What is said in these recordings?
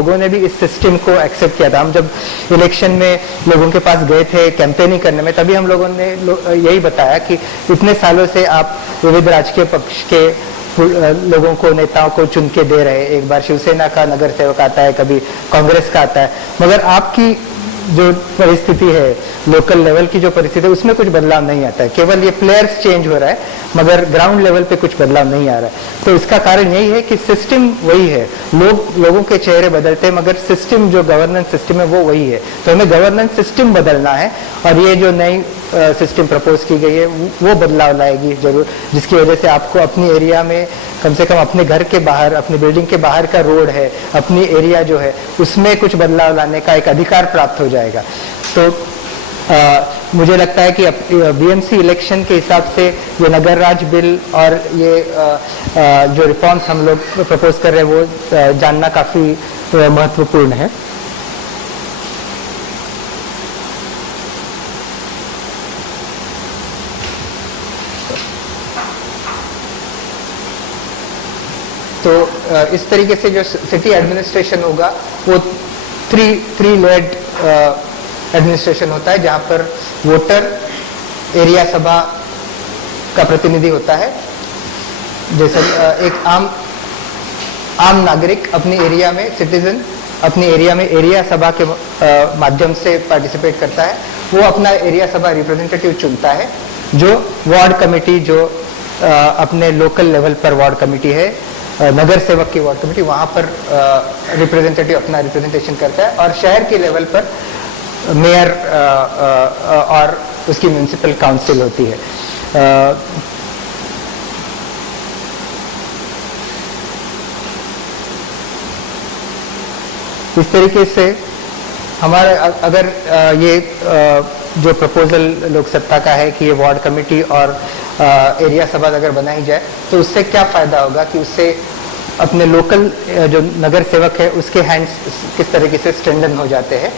लोगों ने भी इस सिस्टम को एक्सेप्ट किया था। हम जब इलेक्शन में लोगों के पास गए थे कैंपेनिंग करने में, तभी हम लोगों ने यही बताया कि इतने सालों से आप विविध राजकीय पक्ष के लोगों को, नेताओं को चुन के दे रहे, एक बार शिवसेना का नगर सेवक आता है, कभी कांग्रेस का आता है, मगर आपकी जो परिस्थिति है, लोकल लेवल की जो परिस्थिति है, उसमें कुछ बदलाव नहीं आता है। केवल ये प्लेयर्स चेंज हो रहा है, मगर ग्राउंड लेवल पे कुछ बदलाव नहीं आ रहा है। तो इसका कारण यही है कि सिस्टम वही है, लोगों के चेहरे बदलते हैं, मगर सिस्टम, जो गवर्नेंस सिस्टम है वो वही है। तो हमें गवर्नेंस सिस्टम बदलना है, और ये जो नई सिस्टम प्रपोज की गई है वो बदलाव लाएगी जरूर, जिसकी वजह से आपको अपनी एरिया में, कम से कम अपने घर के बाहर, अपनी बिल्डिंग के बाहर का रोड है, अपनी एरिया जो है, उसमें कुछ बदलाव लाने का एक अधिकार प्राप्त हो जाएगा। तो मुझे लगता है कि बीएमसी इलेक्शन के हिसाब से ये नगर राज बिल और ये जो रिफॉर्म्स हम लोग प्रपोज कर रहे हैं वो जानना काफी महत्वपूर्ण है। तो इस तरीके से जो सिटी एडमिनिस्ट्रेशन होगा वो थ्री लेड एडमिनिस्ट्रेशन होता है, जहां पर वोटर, एरिया सभा का प्रतिनिधि होता है, जैसे एक आम नागरिक अपने एरिया में, सिटीजन अपने एरिया में एरिया सभा के माध्यम से पार्टिसिपेट करता है। वो अपना एरिया सभा रिप्रेजेंटेटिव चुनता है, जो वार्ड कमेटी, जो अपने लोकल लेवल पर वार्ड कमेटी है, नगर सेवक की वार्ड कमेटी, वहां पर रिप्रेजेंटेटिव अपना रिप्रेजेंटेशन करता है। और शहर के लेवल पर मेयर और उसकी म्युनिसिपल काउंसिल होती है। इस तरीके से हमारे अगर ये जो प्रपोजल लोक सत्ता का है कि ये वार्ड कमेटी और एरिया सभा अगर बनाई जाए, तो उससे क्या फायदा होगा कि उससे अपने लोकल जो नगर सेवक है उसके हैंड्स किस तरीके से स्ट्रेंथन हो जाते हैं।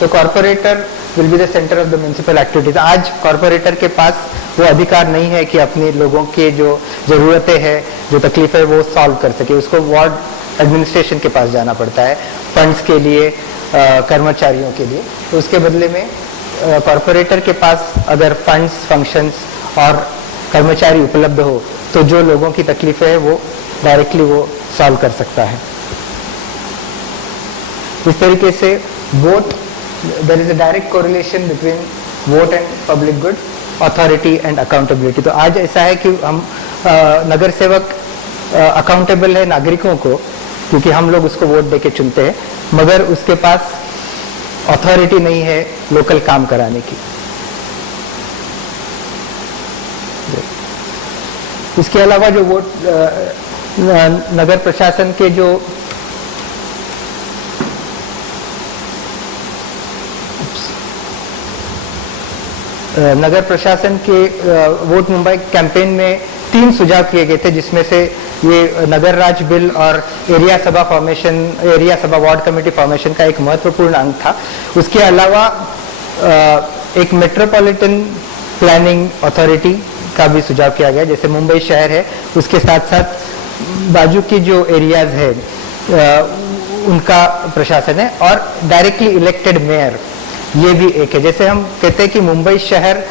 तो corporator will be the centre of the municipal activities. आज कॉर्पोरेटर के पास वो अधिकार नहीं है कि अपने लोगों के जो जरूरतें हैं, जो तकलीफें, वो सॉल्व कर सके। उसको वार्ड एडमिनिस्ट्रेशन के पास जाना पड़ता है फंड्स के लिए, कर्मचारियों के लिए। तो उसके बदले में कॉर्पोरेटर के पास अगर फंड्स, फंक्शंस और कर्मचारी उपलब्ध हो, तो जो लोगों की तकलीफें है वो डायरेक्टली वो सॉल्व कर सकता है। इस तरीके से vote, there is a direct correlation between vote and public good, authority and accountability. तो आज ऐसा है कि हम नगर सेवक अकाउंटेबल है नागरिकों को, क्योंकि हम लोग उसको वोट देके चुनते हैं, मगर उसके पास अथॉरिटी नहीं है लोकल काम कराने की। इसके अलावा जो वोट नगर प्रशासन के जो नगर प्रशासन के वोट मुंबई कैंपेन में 3 सुझाव किए गए थे, जिसमें से ये नगर राज बिल और एरिया सभा फॉर्मेशन, एरिया सभा वार्ड कमेटी फॉर्मेशन का एक महत्वपूर्ण अंग था। उसके अलावा एक मेट्रोपॉलिटन प्लानिंग अथॉरिटी का भी सुझाव किया गया। जैसे मुंबई शहर है, उसके साथ साथ बाजू की जो एरियाज है उनका प्रशासन है, और डायरेक्टली इलेक्टेड मेयर, ये भी एक है। जैसे हम कहते हैं कि मुंबई शहर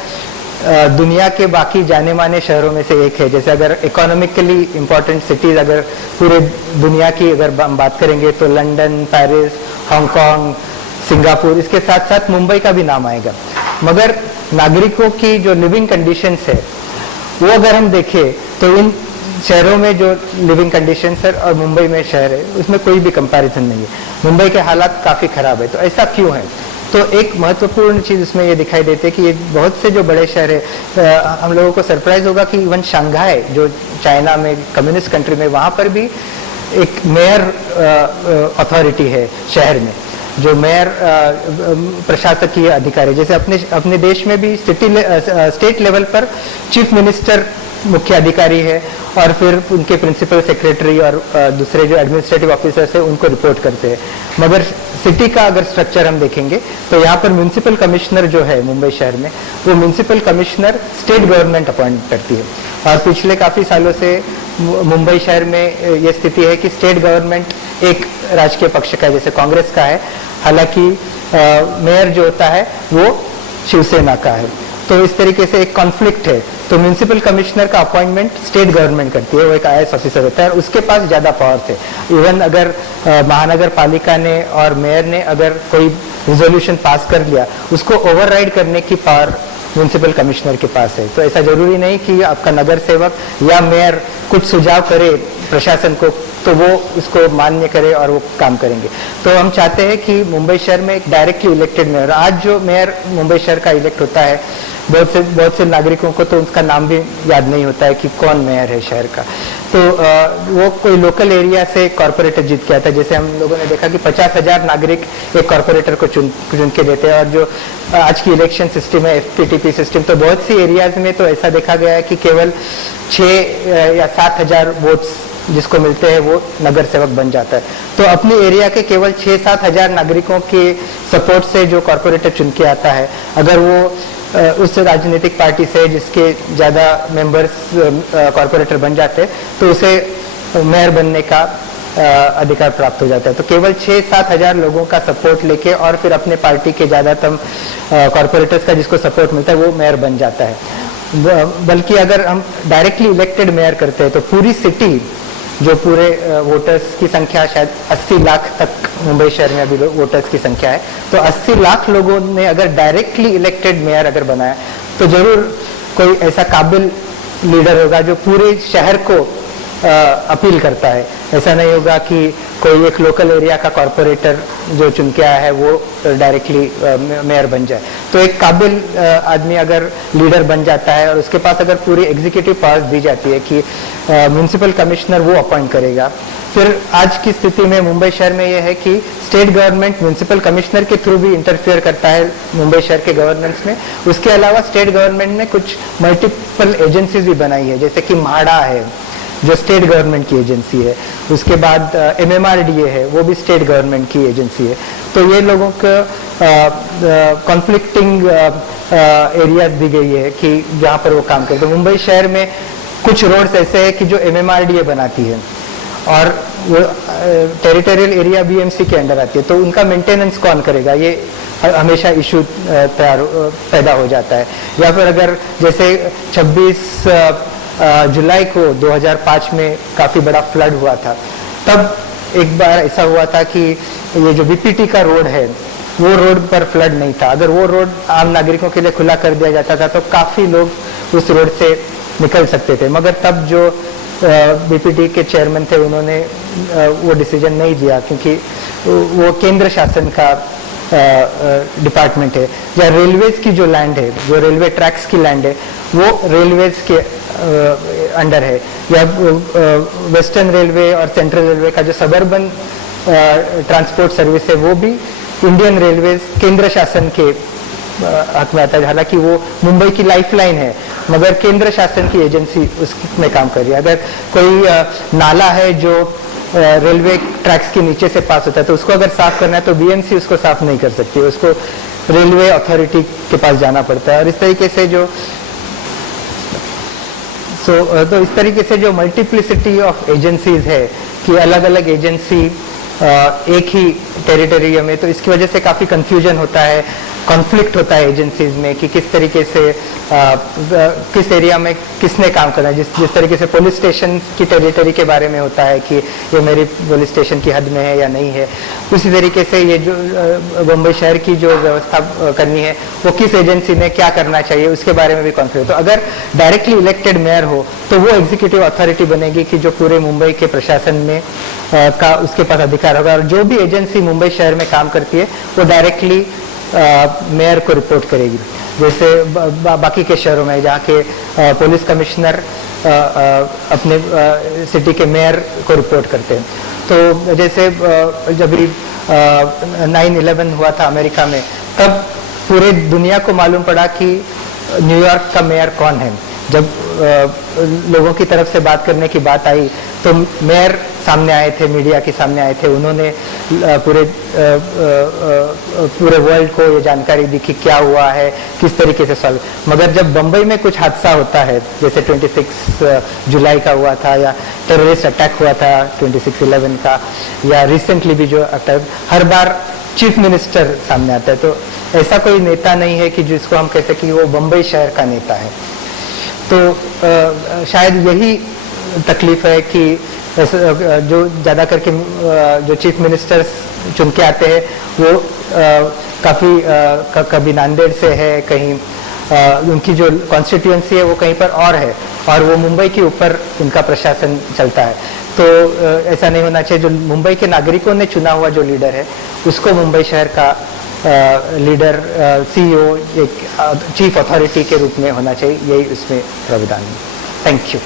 दुनिया के बाकी जाने माने शहरों में से एक है। जैसे अगर इकोनॉमिकली इंपॉर्टेंट सिटीज अगर पूरे दुनिया की अगर हम बात करेंगे, तो लंदन, पेरिस, हांगकांग, सिंगापुर, इसके साथ साथ मुंबई का भी नाम आएगा। मगर नागरिकों की जो लिविंग कंडीशंस है, वो अगर हम देखें तो इन शहरों में जो लिविंग कंडीशंस है और मुंबई में शहर है, उसमें कोई भी कंपैरिजन नहीं है। मुंबई के हालात काफ़ी ख़राब है। तो ऐसा क्यों है? तो एक महत्वपूर्ण चीज़ इसमें ये दिखाई देती है कि ये बहुत से जो बड़े शहर है, हम लोगों को सरप्राइज होगा कि इवन शंघाई, जो चाइना में कम्युनिस्ट कंट्री में, वहाँ पर भी एक मेयर अथॉरिटी है शहर में, जो मेयर प्रशासकीय अधिकारी। जैसे अपने देश में भी स्टेट लेवल पर चीफ मिनिस्टर मुख्य अधिकारी है, और फिर उनके प्रिंसिपल सेक्रेटरी और दूसरे जो एडमिनिस्ट्रेटिव ऑफिसर्स है उनको रिपोर्ट करते हैं। मगर सिटी का अगर स्ट्रक्चर हम देखेंगे तो यहाँ पर म्युनिसिपल कमिश्नर जो है मुंबई शहर में, वो municipal commissioner state government appoint करती है। और पिछले काफ़ी सालों से मुंबई शहर में ये स्थिति है कि स्टेट गवर्नमेंट एक राजकीय पक्ष का है, जैसे कांग्रेस का है, हालांकि मेयर जो होता है वो शिवसेना का है। तो इस तरीके से एक कॉन्फ्लिक्ट है। तो म्यूनिसिपल कमिश्नर का अपॉइंटमेंट स्टेट गवर्नमेंट करती है, वो एक IAS ऑफिसर होता है और उसके पास ज्यादा पावर्स है। इवन अगर महानगर पालिका ने और मेयर ने अगर कोई रिजोल्यूशन पास कर लिया, उसको ओवरराइड करने की पावर म्यूनिसिपल कमिश्नर के पास है। तो ऐसा जरूरी नहीं कि आपका नगर सेवक या मेयर कुछ सुझाव करे प्रशासन को तो वो उसको मान्य करे और वो काम करेंगे। तो हम चाहते हैं कि मुंबई शहर में एक डायरेक्टली इलेक्टेड मेयर, आज जो मेयर मुंबई शहर का इलेक्ट होता है, बहुत से नागरिकों को तो उसका नाम भी याद नहीं होता है कि कौन मेयर है शहर का। तो वो कोई लोकल एरिया से कॉर्पोरेटर जीत के आता है। जैसे हम लोगों ने देखा कि 50,000 नागरिक एक कॉर्पोरेटर को चुन के देते हैं। और जो आज की इलेक्शन सिस्टम है, FPTP सिस्टम, तो बहुत सी एरियाज में तो ऐसा देखा गया है कि केवल 6 या 7,000 वोट्स जिसको मिलते हैं वो नगर सेवक बन जाता है। तो अपने एरिया के केवल 6-7 हजार नागरिकों के सपोर्ट से जो कॉर्पोरेटर चुन के आता है, अगर वो उस राजनीतिक पार्टी से जिसके ज्यादा मेंबर्स कॉर्पोरेटर बन जाते हैं तो उसे मेयर बनने का अधिकार प्राप्त हो जाता है। तो केवल 6-7 हजार लोगों का सपोर्ट लेके और फिर अपने पार्टी के ज्यादातर कॉर्पोरेटर्स का जिसको सपोर्ट मिलता है वो मेयर बन जाता है। बल्कि अगर हम डायरेक्टली इलेक्टेड मेयर करते हैं तो पूरी सिटी, जो पूरे वोटर्स की संख्या शायद 80 लाख तक मुंबई शहर में अभी वोटर्स की संख्या है, तो 80 लाख लोगों ने अगर डायरेक्टली इलेक्टेड मेयर अगर बनाया तो जरूर कोई ऐसा काबिल लीडर होगा जो पूरे शहर को अपील करता है। ऐसा नहीं होगा कि कोई एक लोकल एरिया का कॉर्पोरेटर जो चुन के आया है वो डायरेक्टली मेयर बन जाए। तो एक काबिल आदमी अगर लीडर बन जाता है और उसके पास अगर पूरी एग्जीक्यूटिव पावर्स दी जाती है कि म्युनिसिपल कमिश्नर वो अपॉइंट करेगा, फिर आज की स्थिति में मुंबई शहर में यह है कि स्टेट गवर्नमेंट म्युनिसिपल कमिश्नर के थ्रू भी इंटरफेयर करता है मुंबई शहर के गवर्नेंस में। उसके अलावा स्टेट गवर्नमेंट ने कुछ मल्टीपल एजेंसीज भी बनाई है, जैसे कि म्हाडा है जो स्टेट गवर्नमेंट की एजेंसी है, उसके बाद MMRDA है वो भी स्टेट गवर्नमेंट की एजेंसी है। तो ये लोगों को कॉन्फ्लिक्टिंग एरियाज दी गई है कि जहाँ पर वो काम करते हैं। तो मुंबई शहर में कुछ रोड्स ऐसे हैं कि जो MMRDA बनाती है और वो टेरिटोरियल एरिया BMC के अंडर आती है, तो उनका मेंटेनेंस कौन करेगा, ये हमेशा इशू पैदा हो जाता है। या फिर अगर जैसे 26 जुलाई को 2005 में काफी बड़ा फ्लड हुआ था, तब एक बार ऐसा हुआ था कि ये जो BPT का रोड है वो रोड पर फ्लड नहीं था। अगर वो रोड आम नागरिकों के लिए खुला कर दिया जाता था तो काफी लोग उस रोड से निकल सकते थे, मगर तब जो BPT के चेयरमैन थे उन्होंने वो डिसीजन नहीं दिया, क्योंकि वो केंद्र शासन का डिपार्टमेंट है। या रेलवेज की जो लैंड है, जो रेलवे ट्रैक्स की लैंड है, वो रेलवेज के अंडर है। या वेस्टर्न रेलवे और सेंट्रल रेलवे का जो सबर्बन ट्रांसपोर्ट सर्विस है वो भी इंडियन रेलवेज केंद्र शासन के हक में आता है। हालांकि वो मुंबई की लाइफलाइन है, मगर केंद्र शासन की एजेंसी उसमें काम कर रही है। अगर कोई नाला है जो रेलवे ट्रैक्स के नीचे से पास होता है तो उसको अगर साफ करना है तो BMC उसको साफ नहीं कर सकती, उसको रेलवे अथॉरिटी के पास जाना पड़ता है। और इस तरीके से जो तो इस तरीके से जो मल्टीप्लिसिटी ऑफ एजेंसीज है कि अलग अलग एजेंसी एक ही टेरिटरी में, तो इसकी वजह से काफी कंफ्यूजन होता है, कॉन्फ्लिक्ट होता है एजेंसीज में कि किस तरीके से किस एरिया में किसने काम करना है। जिस तरीके से पुलिस स्टेशन की टेरिटरी के बारे में होता है कि ये मेरी पुलिस स्टेशन की हद में है या नहीं है, उसी तरीके से ये जो मुंबई शहर की जो व्यवस्था करनी है वो किस एजेंसी ने क्या करना चाहिए उसके बारे में भी कॉन्फ्लिक्ट। तो अगर डायरेक्टली इलेक्टेड मेयर हो तो वो एग्जीक्यूटिव अथॉरिटी बनेगी कि जो पूरे मुंबई के प्रशासन में का उसके पास अधिकार होगा, और जो भी एजेंसी मुंबई शहर में काम करती है वो डायरेक्टली मेयर को रिपोर्ट करेगी। जैसे बाकी के शहरों में जहाँ के पुलिस कमिश्नर अपने सिटी के मेयर को रिपोर्ट करते हैं। तो जैसे जब 9/11 हुआ था अमेरिका में, तब पूरे दुनिया को मालूम पड़ा कि न्यूयॉर्क का मेयर कौन है। जब लोगों की तरफ से बात करने की बात आई तो मेयर सामने आए थे, मीडिया के सामने आए थे, उन्होंने पूरे वर्ल्ड को ये जानकारी दी कि क्या हुआ है, किस तरीके से सॉल्व। मगर जब बम्बई में कुछ हादसा होता है, जैसे 26 जुलाई का हुआ था, या टेररिस्ट अटैक हुआ था 26/11 का, या रिसेंटली भी जो अटैक, हर बार चीफ मिनिस्टर सामने आता है। तो ऐसा कोई नेता नहीं है कि जिसको हम कहते कि वो बम्बई शहर का नेता है। तो शायद यही तकलीफ है कि जो ज़्यादा करके जो चीफ मिनिस्टर्स चुन के आते हैं वो काफ़ी कभी नांदेड़ से है, कहीं उनकी जो कॉन्स्टिट्यूएंसी है वो कहीं पर और है, और वो मुंबई के ऊपर उनका प्रशासन चलता है। तो ऐसा नहीं होना चाहिए। जो मुंबई के नागरिकों ने चुना हुआ जो लीडर है, उसको मुंबई शहर का लीडर, CEO, एक चीफ अथॉरिटी के रूप में होना चाहिए। यही इसमें प्रावधान है। Thank you.